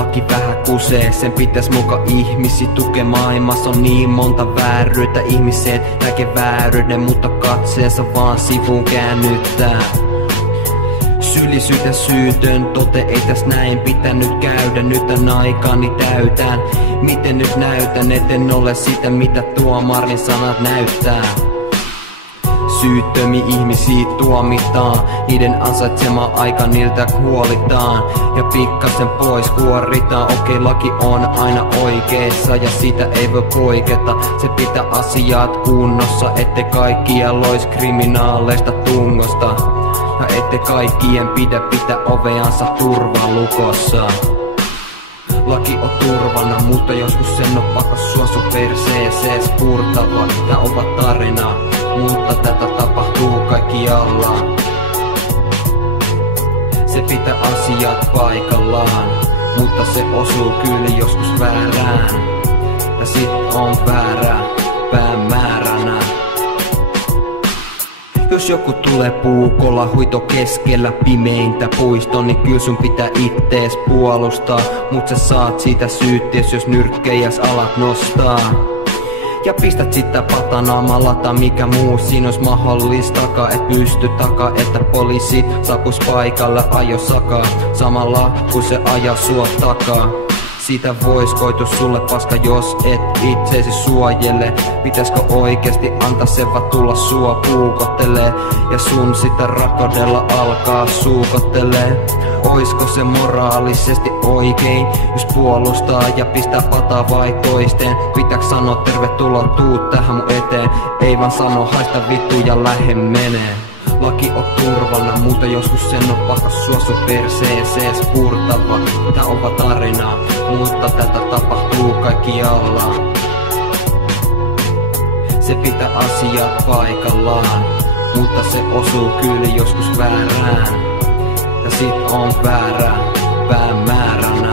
laki vähän kusee, sen pitäis muka ihmisi tukea. Maailmassa on niin monta vääryyttä, ihmiset näkee vääryyden, mutta katseensa vaan sivuun käännyttää. Syyllisyyden syytön tote ei täs näin pitänyt käydä. Nyt on aikani täytään. Miten nyt näytän, etten ole sitä mitä tuomarin sanat näyttää. Syyttömiä ihmisiä tuomitaan, niiden ansaitsema aika niiltä kuolitaan. Ja pikkasen pois kuoritaan, okei laki on aina oikeessa ja siitä ei voi poiketa. Se pitää asiat kunnossa, ettei kaikkia lois kriminaaleista tungosta. Ja ettei kaikkien pidä pitää oveansa turvalukossa. Laki on turvana, mutta joskus sen on pakko sua sun perseesees purtava. Tää on vaan tarina, mutta tätä tapahtuu kaikkialla. Se pitää asiat paikallaan, mutta se osuu kyllä joskus väärään. Ja sit on väärä päämääränä. Jos joku tulee puukolla huito keskellä pimeintä puistoa, niin kyllä sun pitää ittees puolustaa. Mut sä saat siitä syyttees, jos nyrkkejäs alat nostaa. Ja pistät sitä patanaa malata, mikä muu siinä ois mahdollistakaan. Et pysty takaa, että poliisit saapus paikalle ajo sakaa. Samalla kun se ajaa sua takaa. Siitä vois koitu sulle paska, jos et itseesi suojele. Pitäiskö oikeesti antaa sen vaan tulla sua puukottelee? Ja sun sitä rakkaudella alkaa suukottelee. Oisko se moraalisesti oikein, jos puolustaa ja pistää pataa vai toisteen? Pitääks sanoa tervetuloa, tuu tähän mun eteen? Ei vaan sano haista vittu ja lähde menee. Laki on turvana, mutta joskus sen on pakko sua sun perseesees purtava. Tää on vaan tarina, mutta tätä tapahtuu kaikkialla. Se pitää asiat paikallaan, mutta se osuu kyllä joskus väärään. Ja sit on väärä päämääränä.